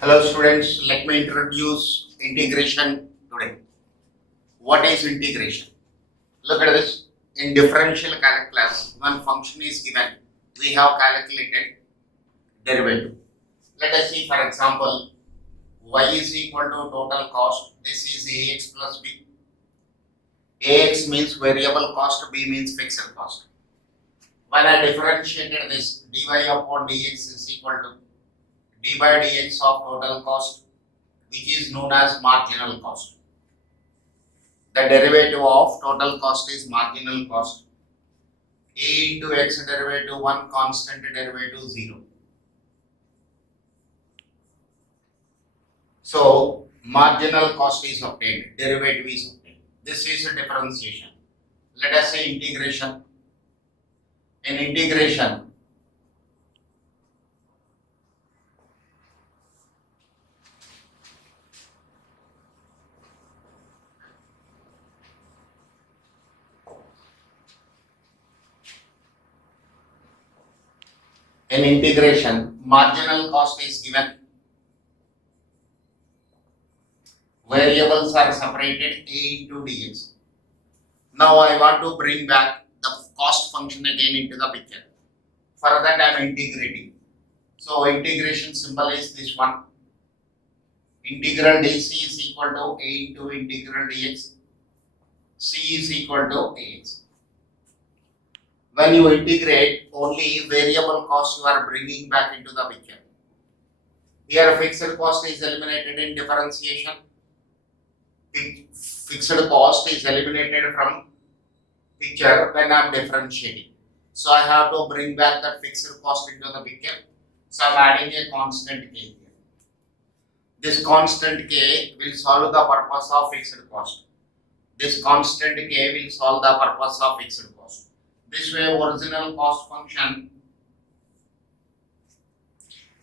Hello students, let me introduce integration today. What is integration? Look at this. In differential calculus, when function is given, we have calculated derivative. Let us see, for example, y is equal to total cost. This is ax plus b. Ax means variable cost, b means fixed cost. When I differentiated this, dy upon dx is equal to d by dx of total cost, which is known as marginal cost. The derivative of total cost is marginal cost. A into x derivative 1, constant derivative 0. So, marginal cost is obtained, derivative is obtained. This is a differentiation. Let us say integration. In integration, marginal cost is given. Variables are separated a into dx. Now I want to bring back the cost function again into the picture. For that I am integrating. So integration symbol is this one. Integral dc is equal to a into integral dx. C is equal to ax. When you integrate, only variable cost you are bringing back into the picture. Here fixed cost is eliminated in differentiation. Fixed cost is eliminated from picture when I am differentiating. So I have to bring back that fixed cost into the picture. So I am adding a constant k here. This constant k will solve the purpose of fixed cost. This constant k will solve the purpose of fixed cost. This way original cost function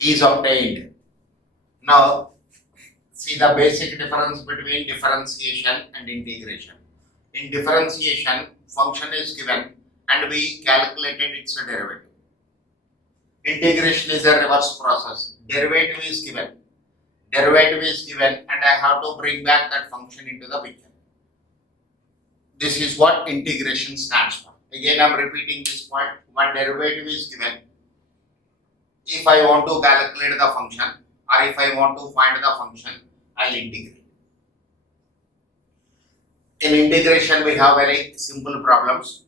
is obtained. Now see the basic difference between differentiation and integration. In differentiation, function is given and we calculated its derivative. Integration is a reverse process. Derivative is given and I have to bring back that function into the picture. This is what integration stands for. Again, I am repeating this point. One derivative is given. If I want to calculate the function or if I want to find the function, I will integrate. In integration, we have very simple problems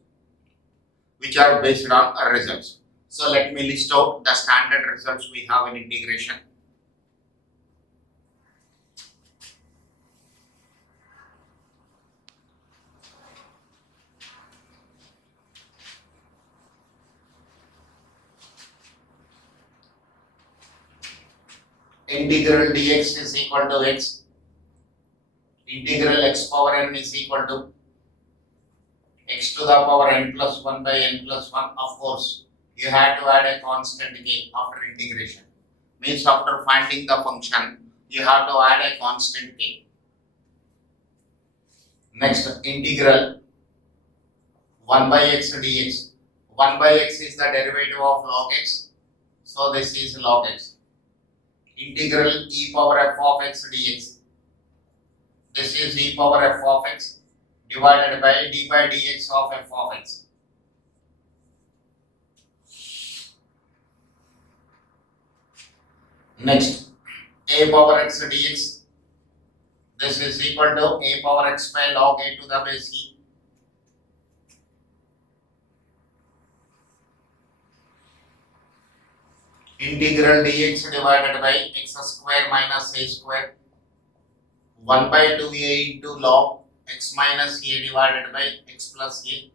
which are based on results. So let me list out the standard results we have in integration. Integral dx is equal to x. Integral x power n is equal to x to the power n plus 1 by n plus 1. Of course, you have to add a constant k after integration. Means after finding the function, you have to add a constant k. Next, integral 1 by x dx. 1 by x is the derivative of log x. So this is log x. Integral e power f of x dx. This is e power f of x divided by d by dx of f of x. Next, a power x dx. This is equal to a power x by log a to the base e. Integral dx divided by x square minus a square. 1 by 2a into log x minus a divided by x plus a.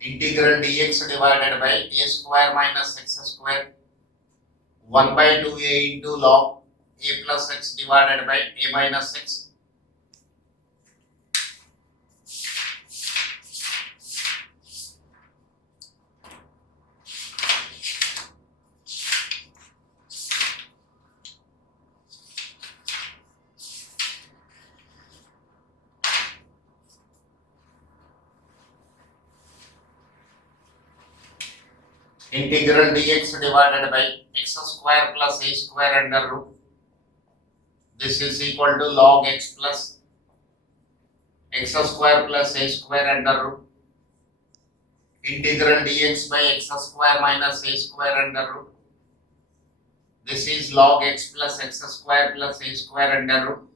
Integral dx divided by a square minus x square. 1 by 2a into log a plus x divided by a minus x. integral dx divided by x square plus a square under root. This is equal to log x plus x square plus a square under root. Integral dx by x square minus a square under root. This is log x plus x square plus a square under root.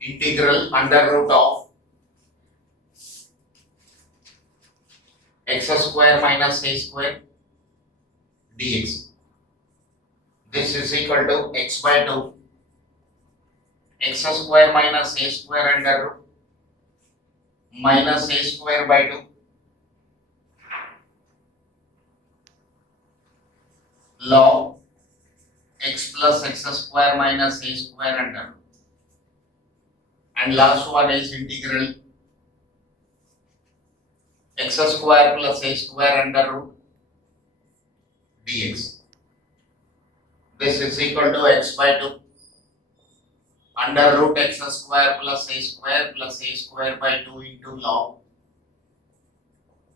Integral under root of x square minus a square dx. This is equal to x by 2 x square minus a square under root minus a square by 2 log x plus x square minus a square under root. And last one is integral x square plus a square under root dx. This is equal to x by 2 under root x square plus a square by 2 into log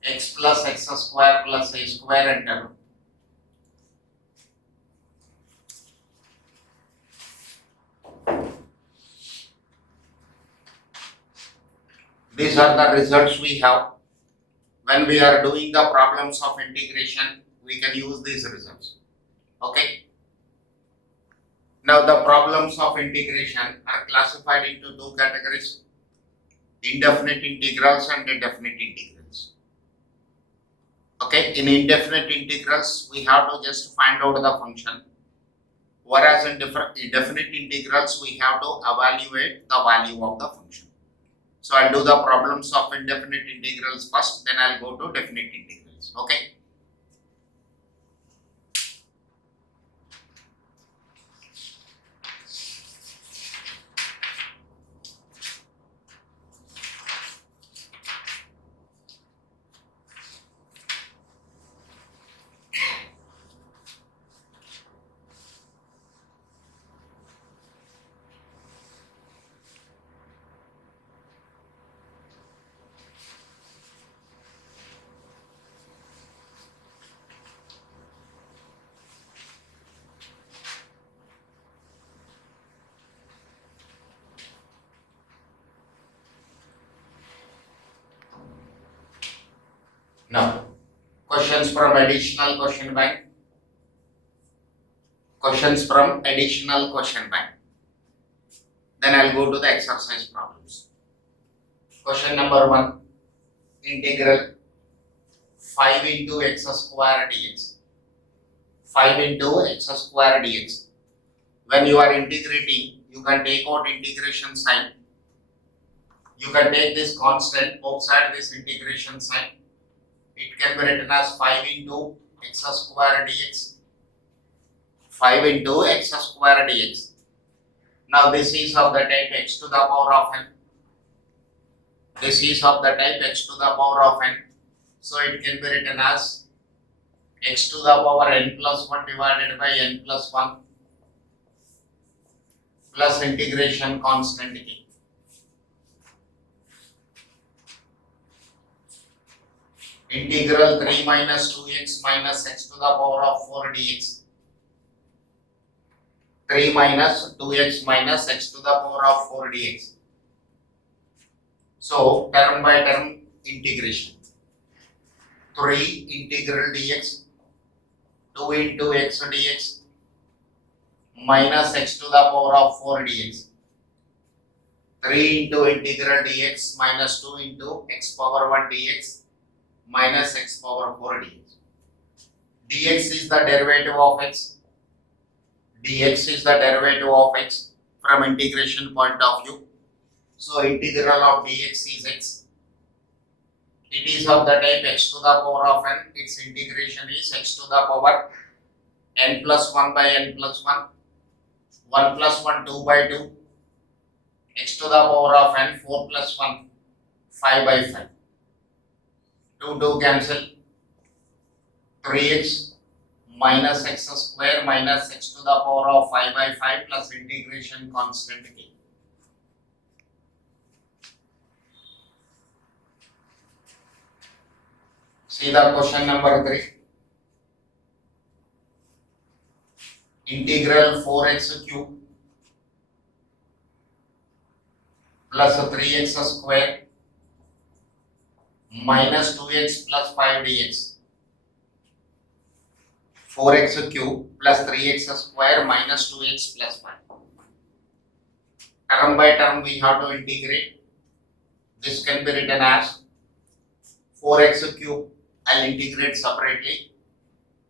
x plus x square plus a square under root. These are the results we have. When we are doing the problems of integration, we can use these results. Okay. Now the problems of integration are classified into two categories: indefinite integrals and definite integrals. Okay, in indefinite integrals, we have to just find out the function, whereas in definite integrals, we have to evaluate the value of the function. So I'll do the problems of indefinite integrals first, then I'll go to definite integrals. Okay. Now, questions from additional question bank. Questions from additional question bank. Then I'll go to the exercise problems. Question number 1. Integral 5 into x square dx. 5 into x square dx. When you are integrating, you can take out integration sign. You can take this constant outside this integration sign. It can be written as 5 into x square dx. 5 into x square dx. Now this is of the type x to the power of n. This is of the type x to the power of n. So it can be written as x to the power n plus 1 divided by n plus 1 plus integration constant k. Integral 3 minus 2x minus x to the power of 4 dx. 3 minus 2x minus x to the power of 4 dx. So, term by term integration. 3 integral dx, 2 into x dx minus x to the power of 4 dx. 3 into integral dx minus 2 into x power 1 dx minus x power 4 dx. Dx is the derivative of x. Dx is the derivative of x from integration point of view. So integral of dx is x. It is of the type x to the power of n. Its integration is x to the power n plus 1 by n plus 1. 1 plus 1 2 by 2. X to the power of n 4 plus 1 5 by 5. 2 cancel. 3x minus x square minus x to the power of 5 by 5 plus integration constant k. See the question number 3. Integral 4x cube plus 3x square minus 2x plus 5 dx. 4x cube plus 3x square minus 2x plus 5. Term by term we have to integrate. This can be written as 4x cube, I'll integrate separately.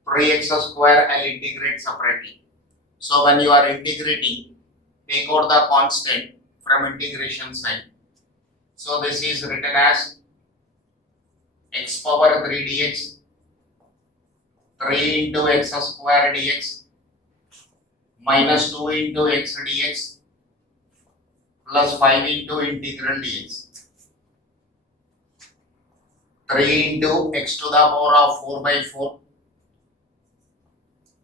3x square, I'll integrate separately. So when you are integrating, take out the constant from integration sign. So this is written as x power 3 dx, 3 into x square dx minus 2 into x dx plus 5 into integral dx. 3 into x to the power of 4 by 4.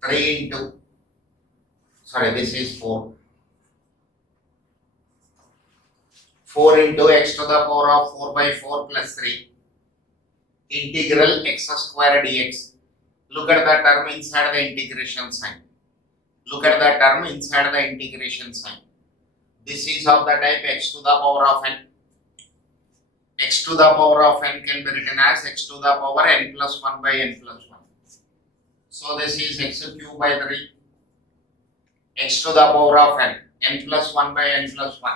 3 into, this is 4. 4 into x to the power of 4 by 4 plus 3. Integral x square dx. Look at the term inside the integration sign. Look at the term inside the integration sign. This is of the type x to the power of n. X to the power of n can be written as x to the power n plus 1 by n plus 1. So this is x cube by 3. X to the power of n. N plus 1 by n plus 1.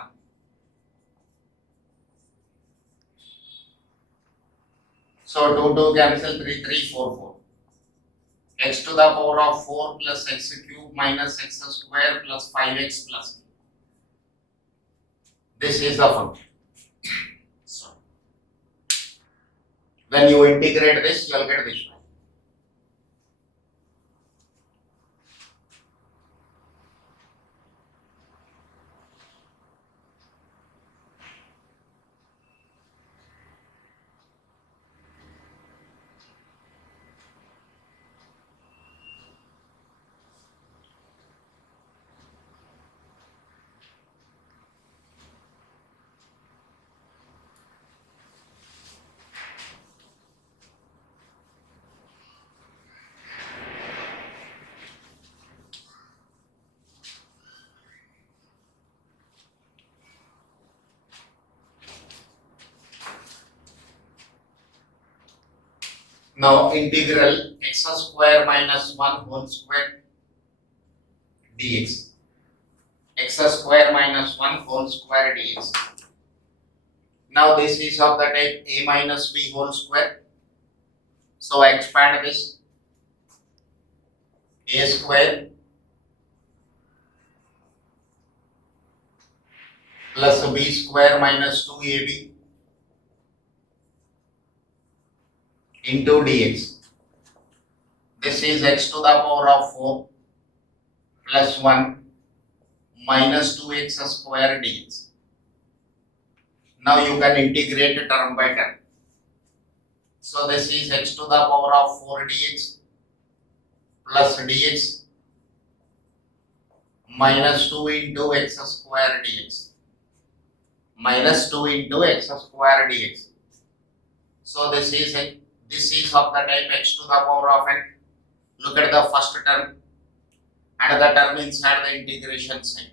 So 2 cancel, 3 3 4 4. X to the power of 4 plus x cube minus x square plus 5x plus 2. This is the function. So when you integrate this, you will get this one. Now integral x square minus 1 whole square dx. X square minus 1 whole square dx. Now this is of the type a minus b whole square. So I expand this. A square plus b square minus 2ab into dx. This is x to the power of 4 plus 1 minus 2x square dx. Now you can integrate term by term. So this is x to the power of 4 dx plus dx minus 2 into x square dx. Minus 2 into x square dx. So this is of the type x to the power of n. Look at the first term and the term inside the integration sign.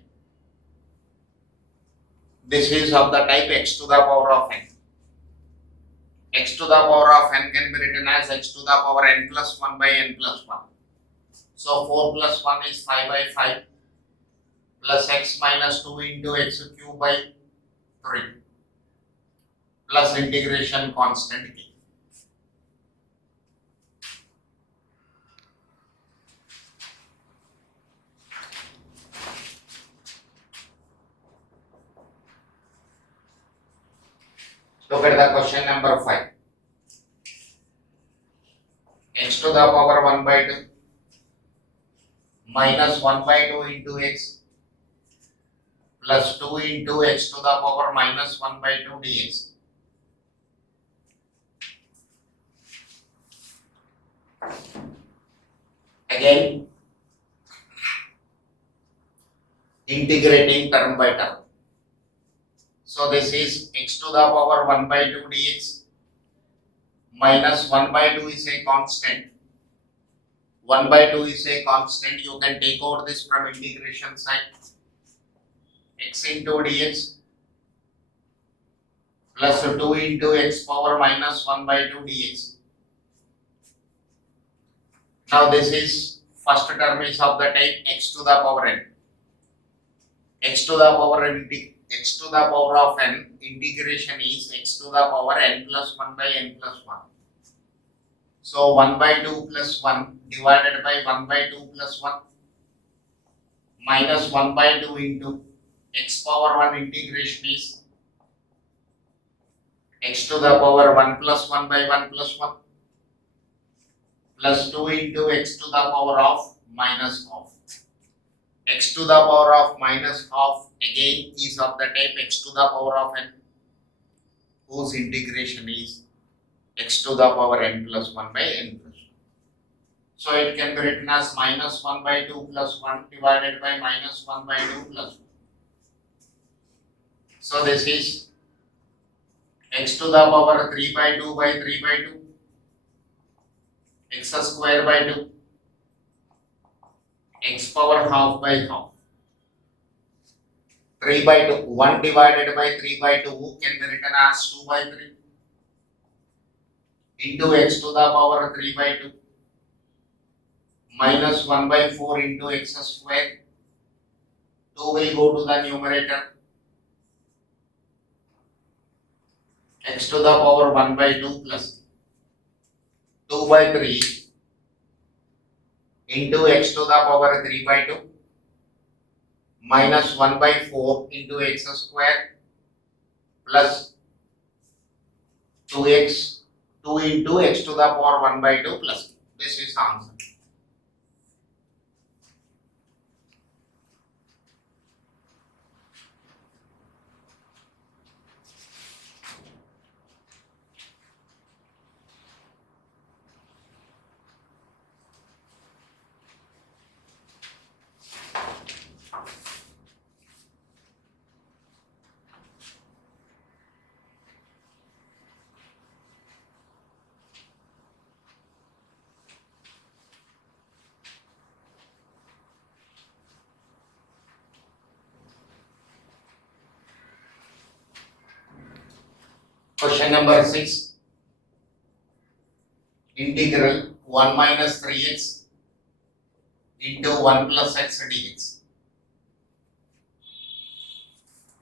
This is of the type x to the power of n. X to the power of n can be written as x to the power n plus 1 by n plus 1. So 4 plus 1 is 5 by 5 plus x minus 2 into x cube by 3 plus integration constant k. Look at the question number 5. X to the power 1 by 2 minus 1 by 2 into x plus 2 into x to the power minus 1 by 2 dx. Again, integrating term by term. So this is x to the power 1 by 2 dx minus 1 by 2 is a constant. 1 by 2 is a constant. You can take out this from integration side. X into dx plus 2 into x power minus 1 by 2 dx. Now this is first term is of the type x to the power n. X to the power of n integration is x to the power n plus 1 by n plus 1. So 1 by 2 plus 1 divided by 1 by 2 plus 1 minus 1 by 2 into x power 1 integration is x to the power 1 plus 1 by 1 plus 1 plus 2 into x to the power of minus half. X to the power of minus half again is of the type x to the power of n, whose integration is x to the power n plus 1 by n plus 1. So it can be written as minus 1 by 2 plus 1 divided by minus 1 by 2 plus 1. So this is x to the power 3 by 2 by 3 by 2, x square by 2, x power half by half. 3 by 2, 1 divided by 3 by 2 can be written as 2 by 3 into x to the power 3 by 2 minus 1 by 4 into x square. 2 will go to the numerator. X to the power 1 by 2 plus 2 by 3 into x to the power 3 by 2 minus 1 by 4 into x square plus 2 into x to the power 1 by 2 plus. This is the answer. Question number 6. Integral 1 minus 3x into 1 plus x dx.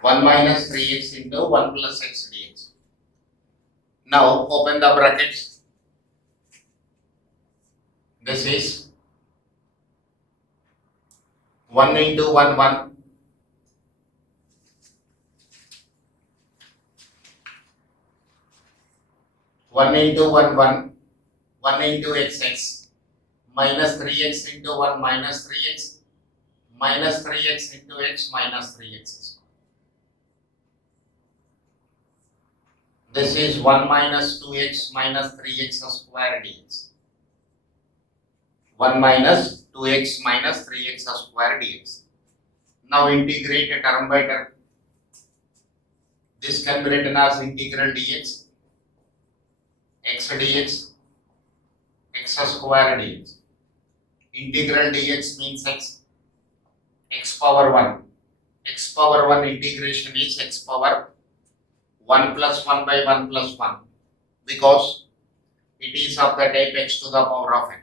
1 minus 3x into 1 plus x dx. Now open the brackets. This is 1 into 1 1. 1 into 1 1, 1 into x minus 3x into 1 minus 3x minus 3x into x minus 3x. This is 1 minus 2x minus 3x square dx. 1 minus 2x minus 3x square dx. Now integrate term by term. This can be written as integral dx. X dx, x square dx. Integral dx means x power 1. X power 1 integration is x power 1 plus 1 by 1 plus 1, because it is of the type x to the power of n.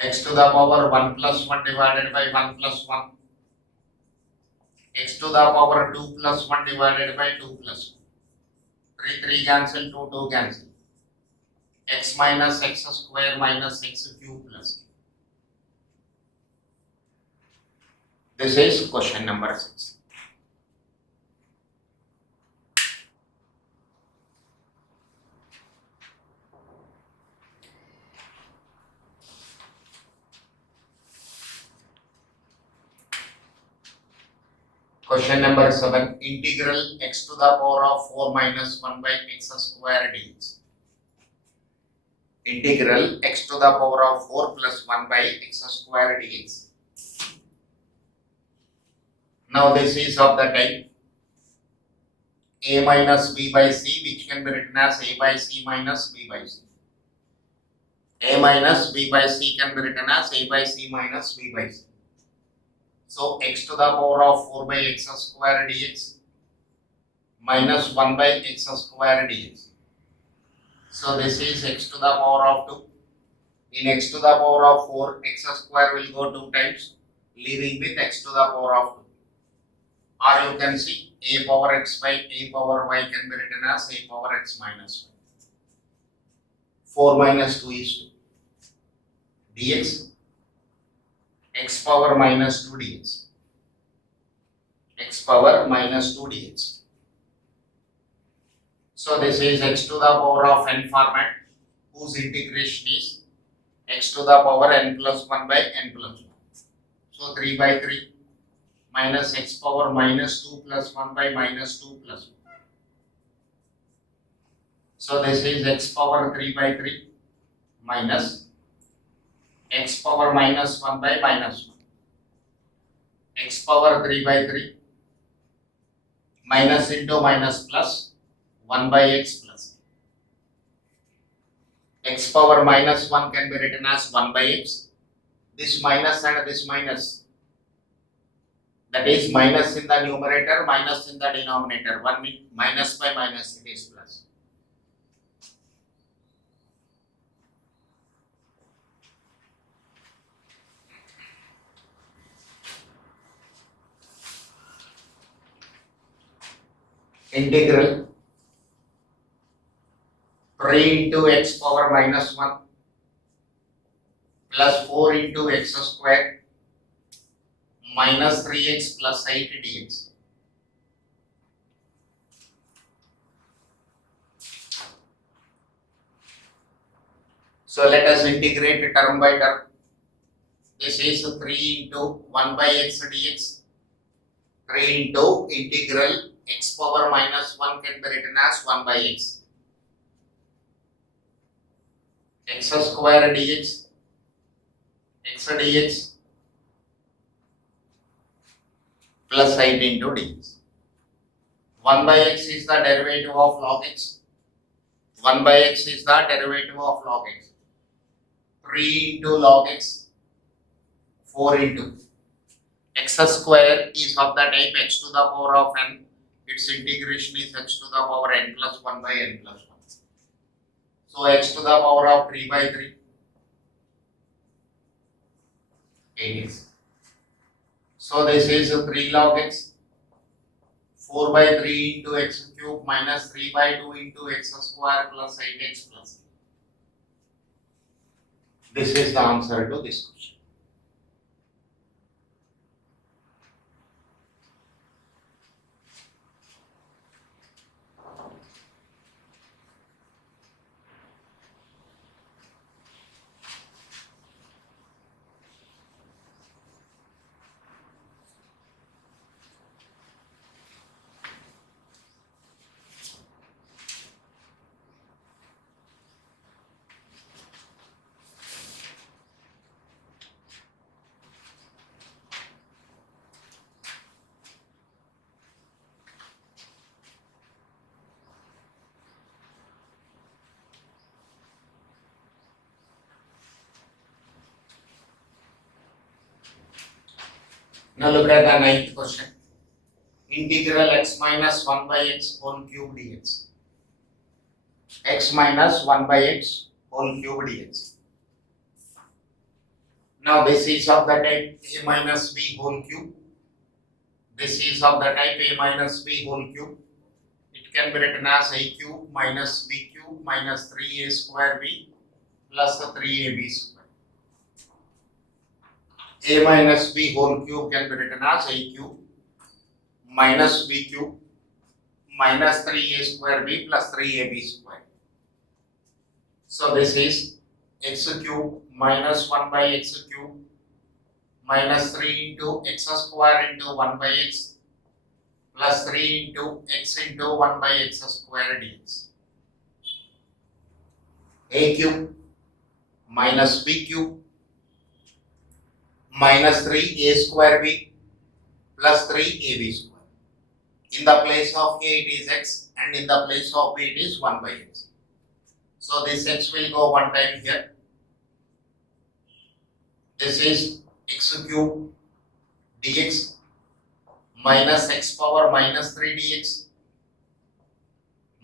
X to the power 1 plus 1 divided by 1 plus 1. X to the power 2 plus 1 divided by 2 plus 1. 3 cancel, 2 cancel. X minus x square minus x cube plus. This is question number 6. Question number 7. Integral x to the power of 4 minus 1 by x square dx. Integral x to the power of 4 plus 1 by x square dx. Now this is of the type a minus b by c, which can be written as a by c minus b by c. A minus b by c can be written as a by c minus b by c. So x to the power of 4 by x square dx minus 1 by x square dx. So this is x to the power of 2. In x to the power of 4, x square will go 2 times, leaving with x to the power of 2. Or you can see a power x by a power y can be written as a power x minus y. 4 minus 2 is 2. Dx x power minus 2 dx. X power minus 2 dx. So this is x to the power of n format, whose integration is x to the power n plus 1 by n plus 1. So 3 by 3 minus x power minus 2 plus 1 by minus 2 plus 1. So this is x power 3 by 3 minus x power minus 1 by minus 1. X power 3 by 3 minus into minus plus 1 by x plus. X power minus 1 can be written as 1 by x. This minus and this minus, that is minus in the numerator, minus in the denominator. 1 minus by minus, it is plus. Integral 3 into x power minus 1 plus 4 into x square minus 3x plus 8 dx. So let us integrate term by term. This is 3 into 1 by x dx. 3 into integral x power minus 1 can be written as 1 by x. X square dx, x dx plus 8 into dx. 1 by x is the derivative of log x. 1 by x is the derivative of log x. 3 into log x, 4 into x square is of the type x to the power of n. Its integration is x to the power n plus 1 by n plus 1. So x to the power of 3 by 3, 8x. So this is 3 log x, 4 by 3 into x cube minus 3 by 2 into x square plus 8x plus. This is the answer to this question. Now look at the ninth question. Integral x minus 1 by x whole cube dx. X minus 1 by x whole cube dx. Now this is of the type a minus b whole cube. This is of the type a minus b whole cube. It can be written as a cube minus b cube minus 3a square b plus 3ab square. A minus b whole cube can be written as a cube minus b cube minus 3a square b plus 3ab square. So this is x cube minus 1 by x cube minus 3 into x square into 1 by x plus 3 into x into 1 by x square dx. A cube minus b cube minus 3a square b plus 3ab square. In the place of A it is x and in the place of B it is 1 by x. So this x will go one time here. This is x cube dx minus x power minus 3 dx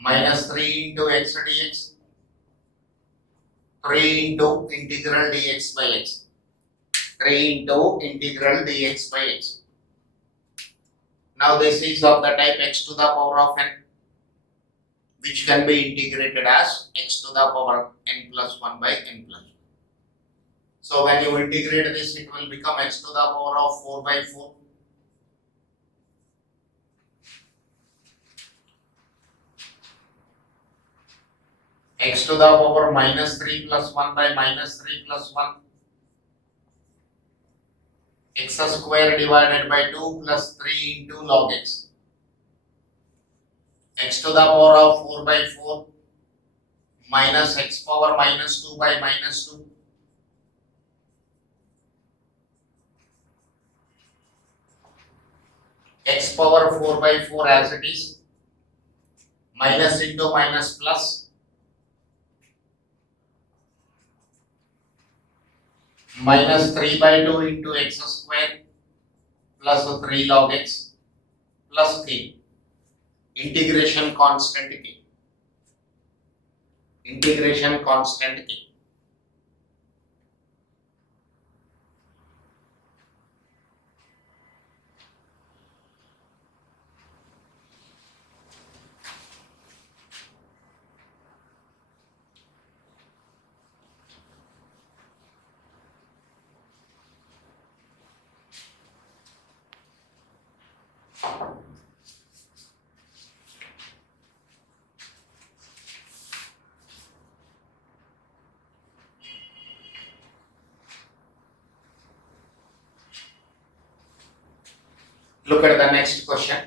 minus 3 into x dx 3 into integral dx by x. 3 into integral dx by x. Now this is of the type x to the power of n, which can be integrated as x to the power n plus 1 by n plus 1. So when you integrate this, it will become x to the power of 4 by 4. X to the power minus 3 plus 1 by minus 3 plus 1. X square divided by 2 plus 3 into log x. X to the power of 4 by 4 minus x power minus 2 by minus 2. X power 4 by 4 as it is, minus into minus plus, minus 3 by 2 into x square plus 3 log x plus k. Integration constant k. Integration constant k. Look at the next question.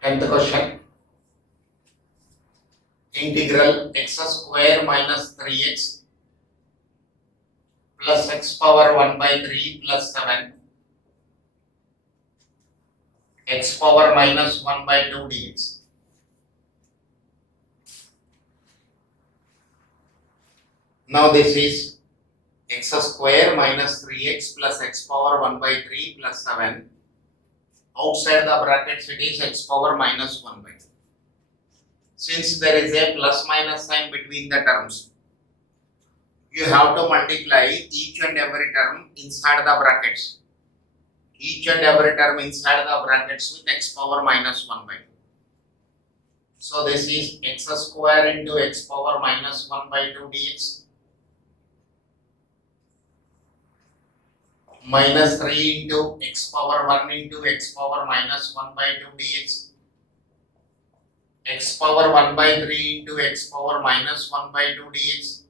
Tenth question. Integral x square minus 3x plus x power 1 by 3 plus 7 x power minus 1 by 2 dx. Now this is x square minus 3x plus x power 1 by 3 plus 7. Outside the brackets it is x power minus 1 by 2. Since there is a plus minus sign between the terms, you have to multiply each and every term inside the brackets. Each and every term inside the brackets with x power minus 1 by 2. So this is x square into x power minus 1 by 2 dx minus 3 into x power 1 into x power minus 1 by 2 dx x power 1 by 3 into x power minus 1 by 2 dx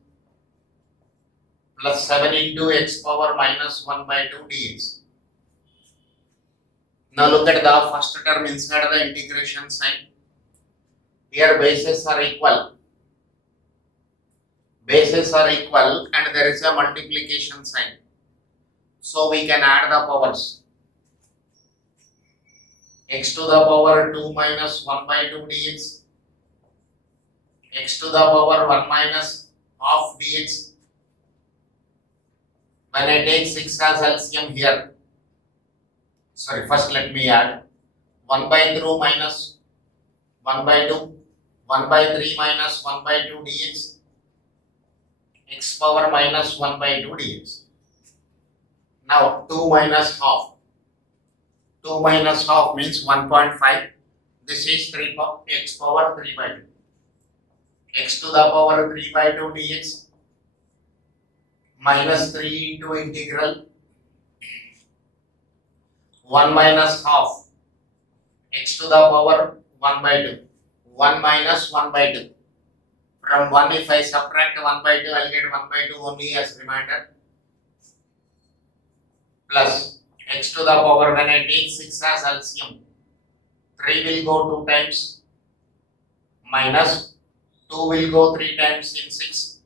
plus 7 into x power minus 1 by 2 dx. Now look at the first term inside the integration sign. Here bases are equal. Bases are equal and there is a multiplication sign. So we can add the powers. X to the power 2 minus 1 by 2 dx. X to the power 1 minus half dx. When I take 6 as LCM here, sorry, first let me add 1 by 3 minus 1 by 2, 1 by 3 minus 1 by 2 dx, x power minus 1 by 2 dx. Now 2 minus half. 2 minus half means 1.5. This is 3 x power 3 by 2. X to the power 3 by 2 dx minus 3 into integral 1 minus half x to the power 1 by 2. 1 minus 1 by 2. From 1 if I subtract 1 by 2, I will get 1 by 2 only as remainder. Plus x to the power, when I take 6 as LCM, 3 will go 2 times. minus 2 will go 3 times in 6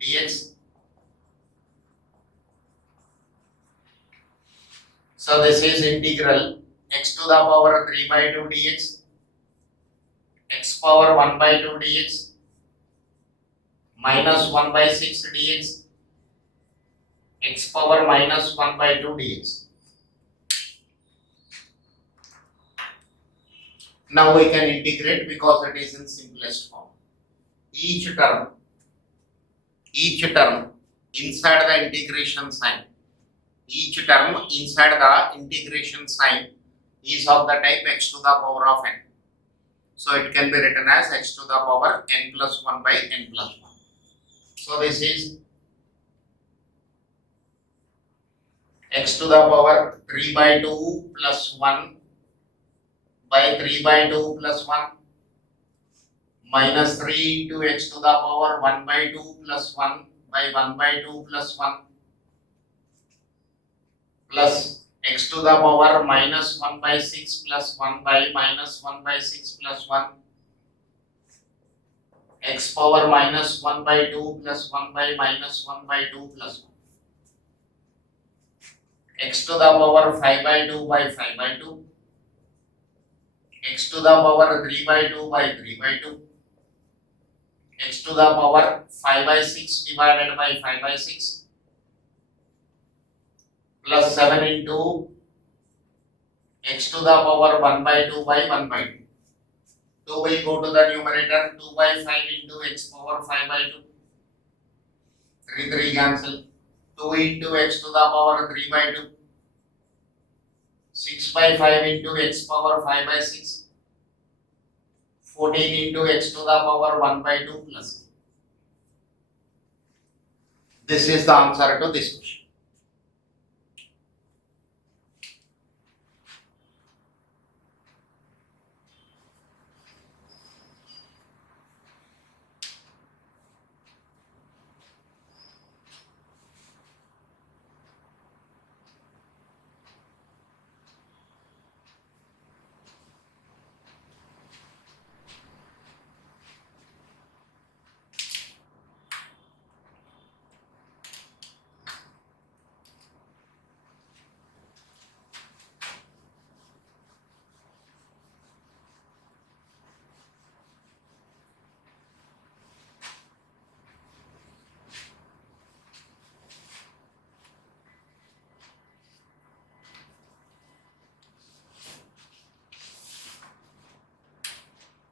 dx. So this is integral x to the power 3 by 2 dx, x power 1 by 2 dx, minus 1 by 6 dx, x power minus 1 by 2 dx. Now we can integrate because it is in simplest form. Each term inside the integration sign, each term inside the integration sign is of the type x to the power of n. So it can be written as x to the power n plus 1 by n plus 1. So this is x to the power 3 by 2 plus 1 by 3 by 2 plus 1 minus 3 into x to the power 1 by 2 plus 1 by 1 by 2 plus 1 plus x to the power minus 1 by 6 plus 1 by minus 1 by 6 plus 1 x power minus 1 by 2 plus 1 by minus 1 by 2 plus 1 x to the power 5 by 2 by 5 by 2 x to the power 3 by 2 by 3 by 2 x to the power 5 by 6 divided by 5 by 6 plus 7 into x to the power 1 by 2 by 1 by 2. 2 will go to the numerator, 2 by 5 into x power 5 by 2. 3 cancel. 2 into x to the power 3 by 2. 6 by 5 into x power 5 by 6. 14 into x to the power 1 by 2 plus. This is the answer to this question.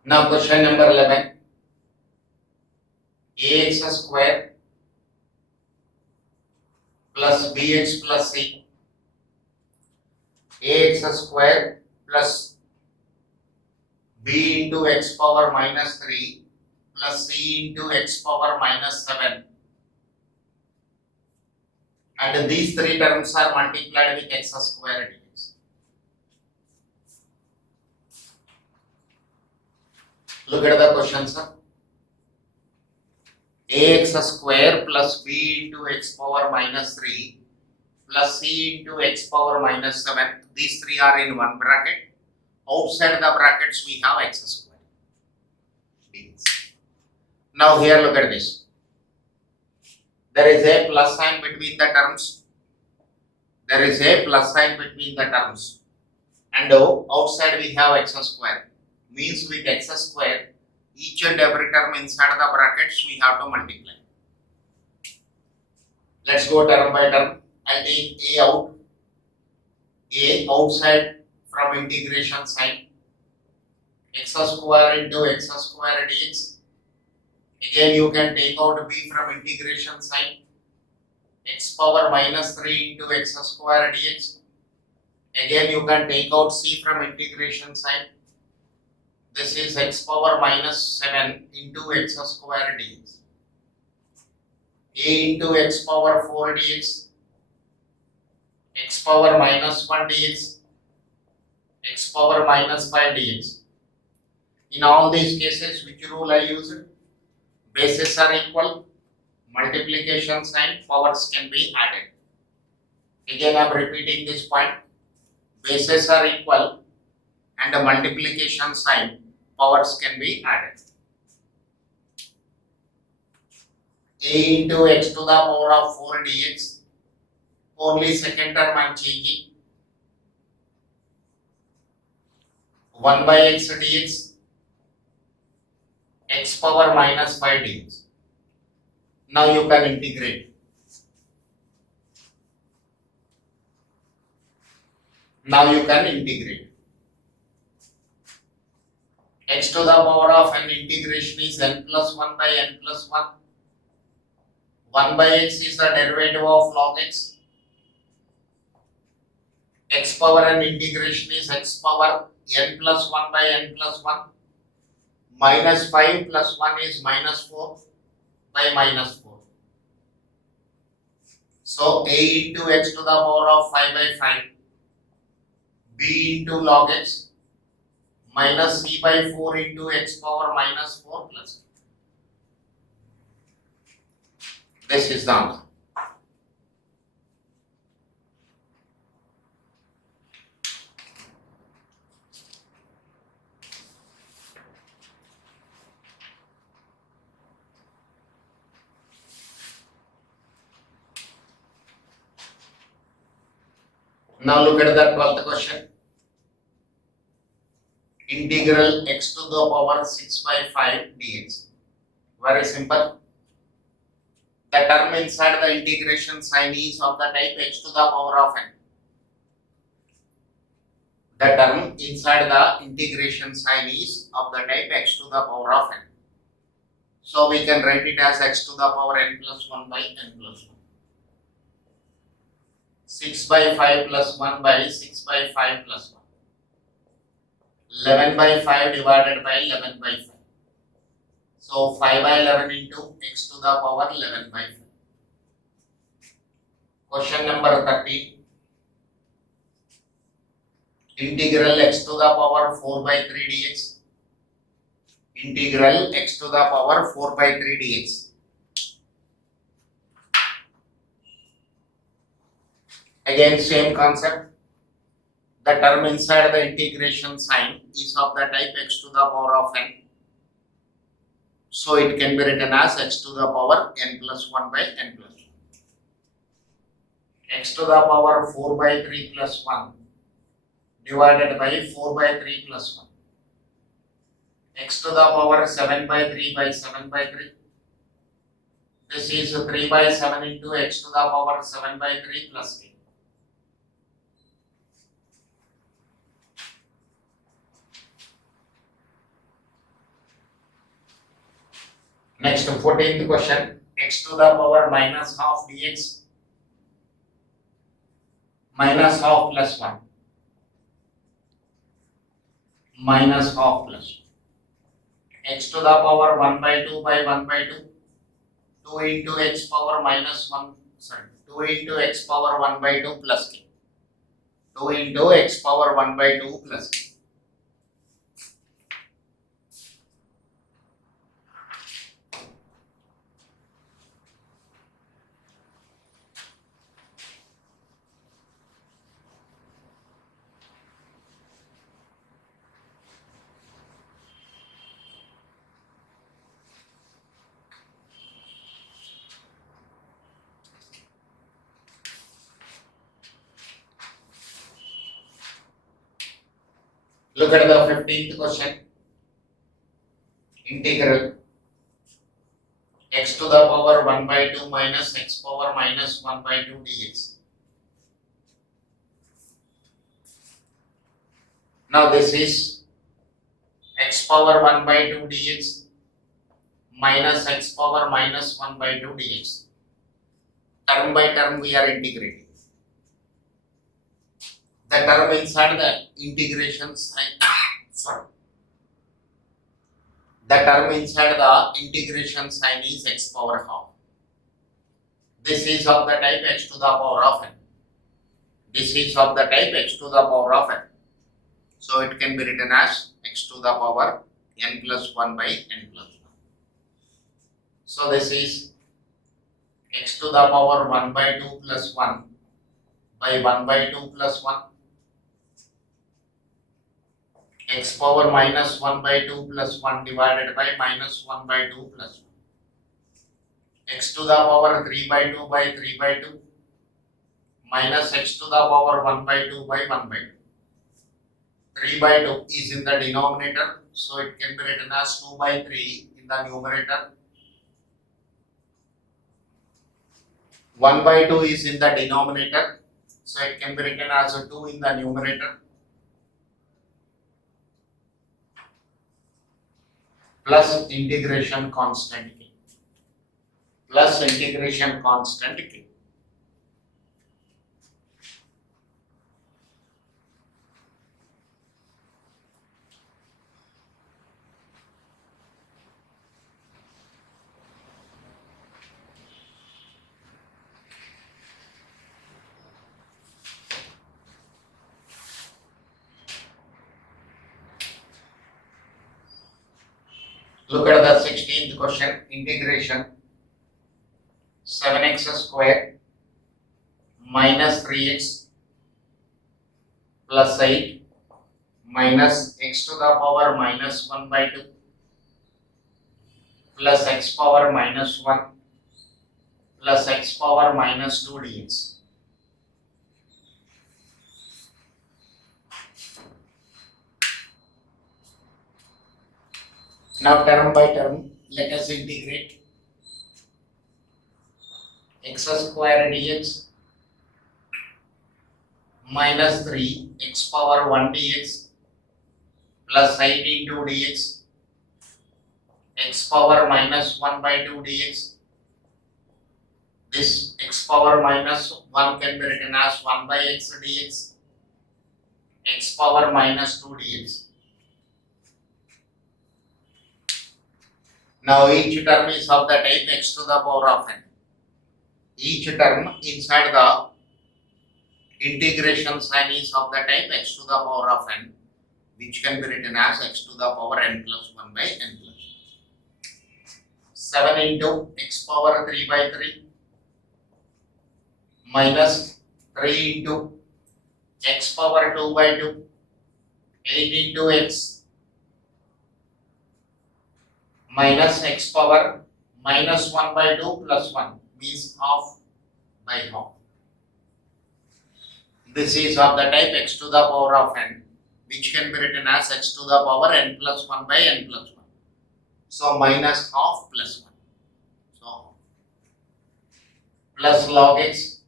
Now question number 11. Ax square plus bx plus c. Ax square plus b into x power minus 3 plus c into x power minus 7. And these three terms are multiplied with x square dx. Look at the question, sir. Ax square plus b into x power minus 3 plus c into x power minus 7. These three are in one bracket. Outside the brackets we have x square dx. Now here look at this. There is a plus sign between the terms. There is a plus sign between the terms. And outside we have x square. Means with x square, each and every term inside the brackets we have to multiply. Let's go term by term. I'll take a out. A outside from integration sign. X square into x square dx. Again you can take out b from integration sign. X power minus 3 into x square dx. Again you can take out c from integration sign. This is x power minus 7 into x square dx. A into x power 4 dx. X power minus 1 dx. X power minus 5 dx. In all these cases, which rule I used? Bases are equal, multiplication sign, powers can be added. Again I am repeating this point. Bases are equal and a multiplication sign, powers can be added. a into x to the power of 4 dx. Only second term I am changing. 1 by x dx, x power minus 5 dx. Now you can integrate. X to the power of n integration is n plus 1 by n plus 1. 1 by x is the derivative of log x. X power n integration is x power n plus 1 by n plus 1. Minus 5 plus 1 is minus 4 by minus 4. So a into x to the power of 5 by 5, b into log x, minus c by 4 into x power minus 4 plus. This is the answer. Now look at the 12th question. Integral x to the power 6 by 5 dx. Very simple. The term inside the integration sign is of the type x to the power of n. The term inside the integration sign is of the type x to the power of n. So we can write it as x to the power n plus 1 by n plus 1. 6 by 5 plus 1 by 6 by 5 plus 1. 11 by 5 divided by 11 by 5. So 5 by 11 into x to the power 11 by 5. Question number 30. Integral x to the power 4 by 3 dx. Integral x to the power 4 by 3 dx. Again same concept. The term inside the integration sign is of the type x to the power of n. So it can be written as x to the power n plus 1 by n plus 1. X to the power 4 by 3 plus 1 divided by 4 by 3 plus 1. X to the power 7 by 3 by 7 by 3. This is 3 by 7 into x to the power 7 by 3 plus k. Next 14th question. X to the power minus half dx minus half plus 1 minus half plus 1. X to the power 1 by 2 by 1 by 2. 2 into x power minus 1, 2 into x power 1 by 2 plus k. 2 into x power 1 by 2 plus k. Look at the 15th question. Integral x to the power 1 by 2 minus x power minus 1 by 2 dx. Now this is x power 1 by 2 dx minus x power minus 1 by 2 dx. Term by term we are integrating. The term inside the integration sign, the term inside the integration sign is x power half. This is of the type x to the power of n. This is of the type x to the power of n. So it can be written as x to the power n plus 1 by n plus 1. So this is x to the power 1 by 2 plus 1 by 1 by 2 plus 1. X power minus 1 by 2 plus 1 divided by minus 1 by 2 plus 1. x to the power 3 by 2 by 3 by 2 minus x to the power 1 by 2 by 1 by 2. 3 by 2 is in the denominator, so it can be written as 2 by 3 in the numerator. 1 by 2 is in the denominator, so it can be written as a 2 in the numerator. Plus integration constant k. Plus integration constant k. Look at the 16th question. Integration 7x square minus 3x plus 8 minus x to the power minus 1 by 2 plus x power minus 1 plus x power minus 2 dx. Now term by term, let us integrate. X square dx minus 3 x power 1 dx plus 8 into dx x power minus 1 by 2 dx. This x power minus 1 can be written as 1 by x dx, x power minus 2 dx. Now each term is of the type x to the power of n. Each term inside the integration sign is of the type x to the power of n, which can be written as x to the power n plus 1 by n plus 1. 7 into x power 3 by 3 minus 3 into x power 2 by 2, 8 into x minus x power minus 1 by 2 plus 1 means half by half. This is of the type x to the power of n, which can be written as x to the power n plus 1 by n plus 1. So minus half plus 1. So plus log x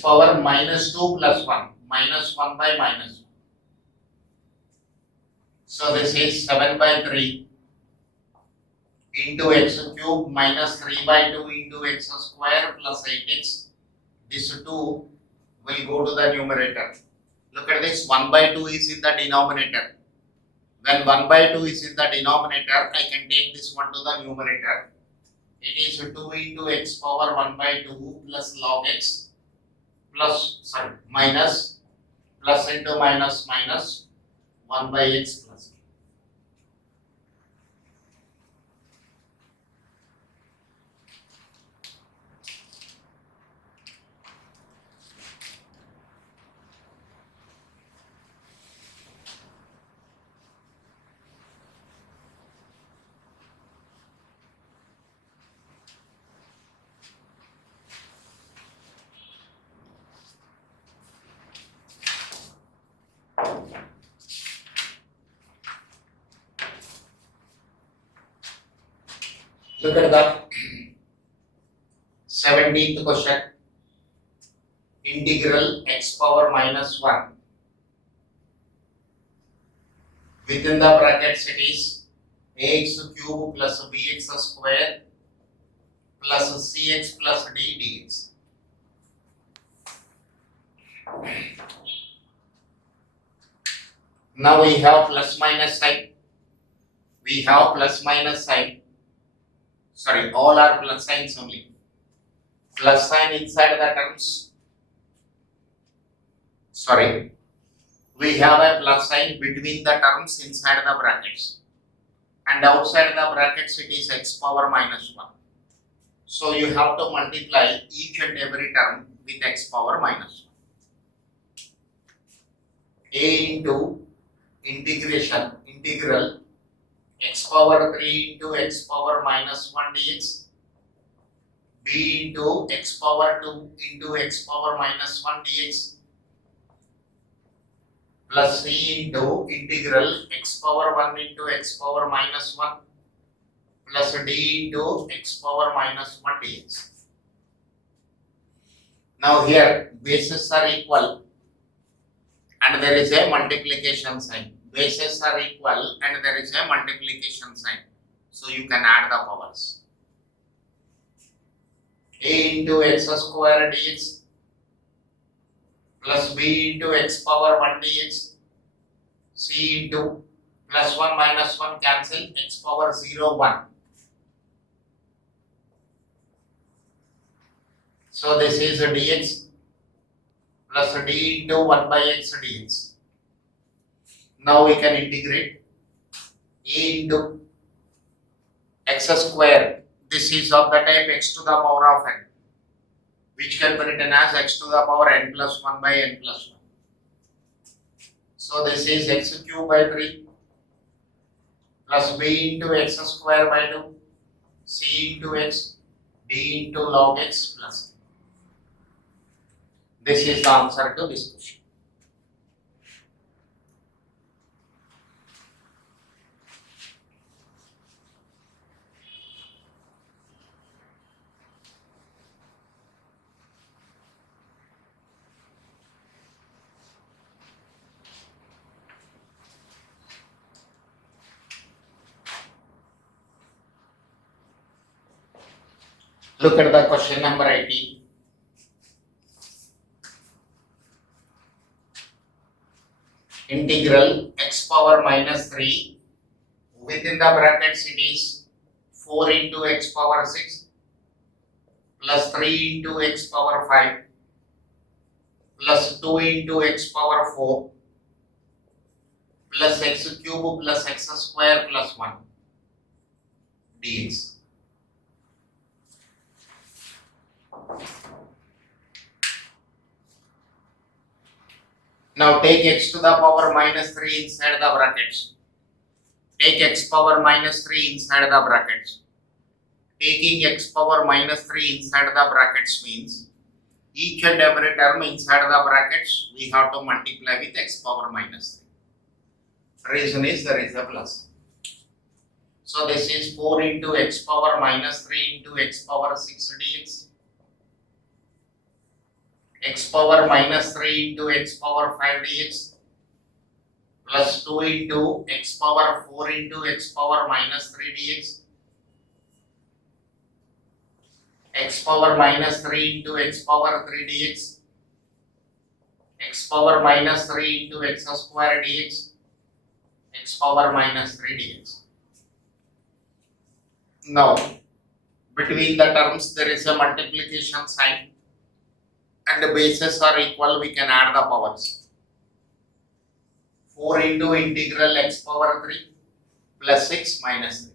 power minus 2 plus 1, minus 1 by minus 1. So this is 7 by 3 into x cube minus 3 by 2 into x square plus 8x. This 2 will go to the numerator. Look at this, 1 by 2 is in the denominator. When 1 by 2 is in the denominator, I can take this one to the numerator. It is 2 into x power 1 by 2 plus log x minus plus into minus 1 by x plus. Look at the 17th question. Integral x power minus 1. Within the brackets it is ax cube plus bx square plus cx plus d dx. Now we have plus minus sign. We have plus minus sign. Sorry, all are plus signs only. Plus sign inside the terms. Sorry, we have a plus sign between the terms inside the brackets. And outside the brackets it is x power minus 1. So you have to multiply each and every term with x power minus 1. A into integral x power 3 into x power minus 1 dx, b into x power 2 into x power minus 1 dx, plus c into integral x power 1 into x power minus 1 plus d into x power minus 1 dx. Now here bases are equal and there is a multiplication sign. Bases are equal and there is a multiplication sign. So you can add the powers. A into x square dx plus b into x power 1 dx, c into plus 1 minus 1 cancel, x power 0 1. So this is a dx plus d into 1 by x dx. Now we can integrate a into x square. This is of the type x to the power of n, which can be written as x to the power n plus 1 by n plus 1. So this is x cube by 3 plus b into x square by 2, c into x, d into log x plus. This is the answer to this question. Look at the question number 18. Integral x power minus 3 within the brackets it is 4 into x power 6 plus 3 into x power 5 plus 2 into x power 4 plus x cube plus x square plus 1 dx. Now take x to the power minus 3 inside the brackets. Take x power minus 3 inside the brackets. Taking x power minus 3 inside the brackets means each and every term inside the brackets we have to multiply with x power minus 3. Reason is there is a plus. So this is 4 into x power minus 3 into x power 6 dx. X power minus 3 into x power 5 dx plus 2 into x power 4 into x power minus 3 dx, x power minus 3 into x power 3 dx, x power minus 3 into x square dx, x power minus 3 dx. Now, between the terms there is a multiplication sign and the bases are equal, we can add the powers. 4 into integral x power 3 plus 6 minus 3.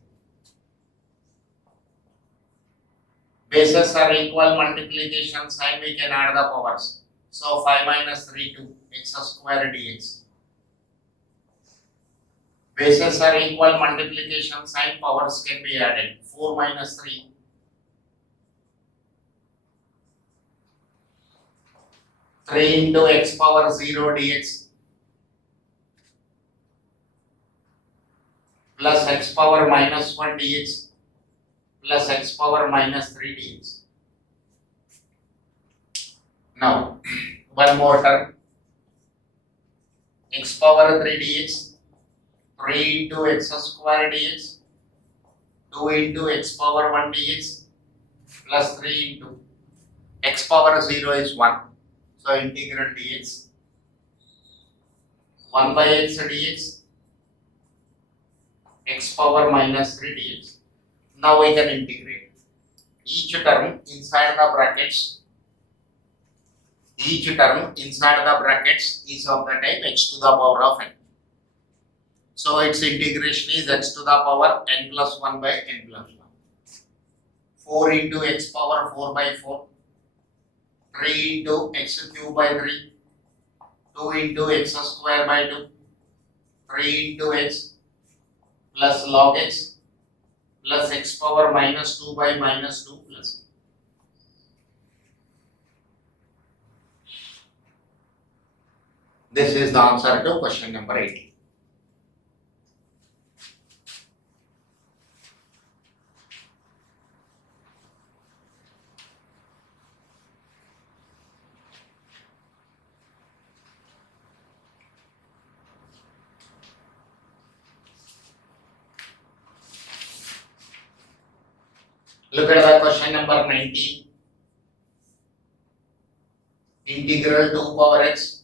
Bases are equal, multiplication sign, we can add the powers. So 5 minus 3 2 x square dx. Bases are equal, multiplication sign, powers can be added. 4 minus 3. 3 into x power 0 dx plus x power minus 1 dx plus x power minus 3 dx. Now, one more term, x power 3 dx, 3 into x square dx, 2 into x power 1 dx plus 3 into x power 0 is 1. So integral dx 1 by x dx, x power minus 3 dx. Now we can integrate each term inside the brackets. Each term inside the brackets is of the type x to the power of n. So its integration is x to the power n plus 1 by n plus 1. 4 into x power 4 by 4. 3 into x cube by 3, 2 into x square by 2, 3 into x, plus log x plus x power minus 2 by minus 2 plus. This is the answer to question number 18. Look at the question number 19. Integral 2 power x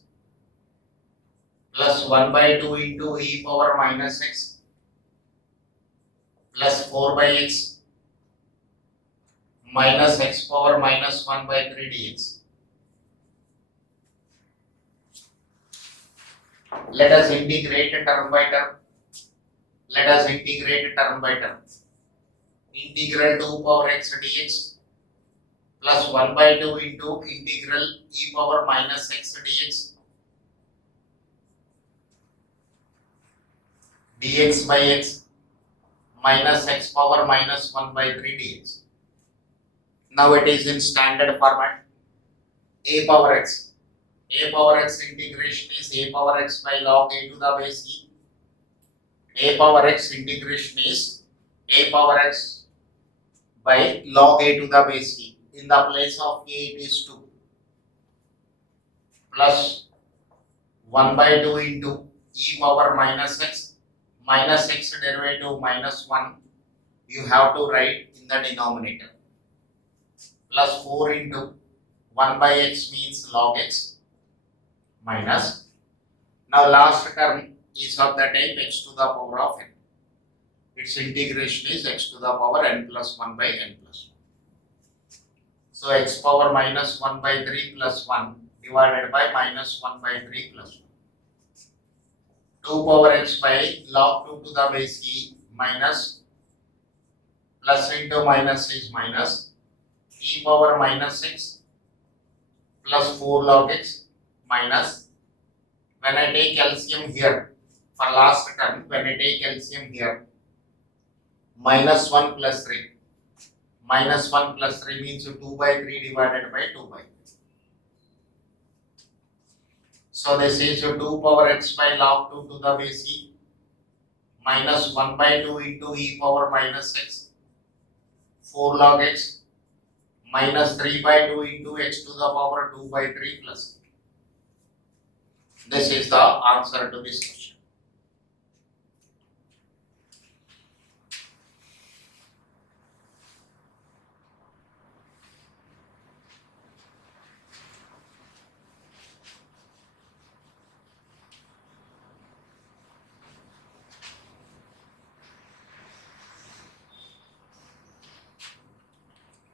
plus 1 by 2 into e power minus x plus 4 by x minus x power minus 1 by 3 dx. Let us integrate term by term. Let us integrate term by term. Integral 2 power x dx plus 1 by 2 into integral e power minus x dx dx by x minus x power minus 1 by 3 dx. Now it is in standard format. A power x. A power x integration is a power x by log a to the base e. A power x integration is a power x by log a to the base e. In the place of a it is 2 plus 1 by 2 into e power minus x derivative minus 1 you have to write in the denominator plus 4 into 1 by x means log x minus. Now last term is of the type x to the power of n. Its integration is x to the power n plus 1 by n plus 1. So x power minus 1 by 3 plus 1 divided by minus 1 by 3 plus 1. 2 power x by log 2 to the base e minus plus into minus is minus e power minus 6 plus 4 log x minus. When I take LCM here for last term, when I take LCM here, minus 1 plus 3. Minus 1 plus 3 means 2 by 3 divided by 2 by 3. So this is 2 power x by log 2 to the base e minus 1 by 2 into e power minus 6, 4 log x minus 3 by 2 into x to the power 2 by 3 plus. This is the answer to this question.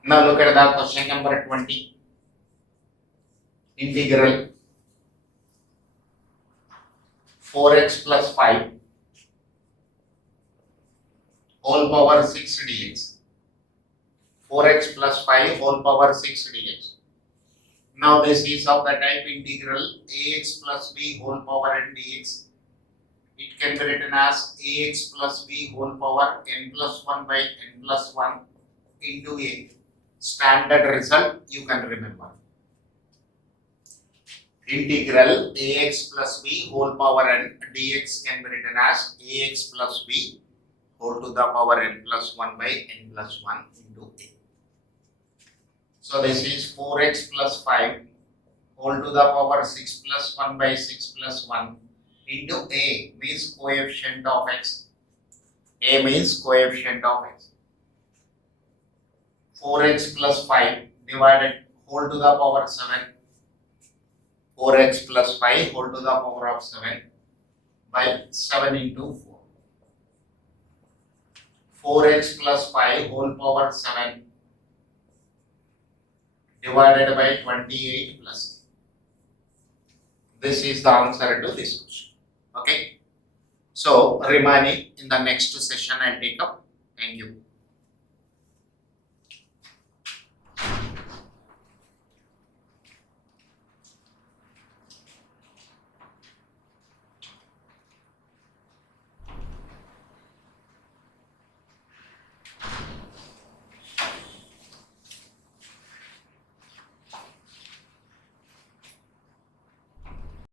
Now look at the question number 20. Integral 4x plus 5 whole power 6 dx. 4x plus 5 whole power 6 dx. Now this is of the type integral ax plus b whole power n dx. It can be written as ax plus b whole power n plus 1 by n plus 1 into a. Standard result you can remember. Integral ax plus b whole power n dx can be written as ax plus b whole to the power n plus 1 by n plus 1 into a. So this is 4x plus 5 whole to the power 6 plus 1 by 6 plus 1 into a means coefficient of x. A means coefficient of x. 4x plus 5 divided whole to the power 7. 4x plus 5 whole to the power of 7 by 7 into 4. 4x plus 5 whole power 7 divided by 28 plus. This is the answer to this question. Okay. So remaining in the next session I'll take up. Thank you.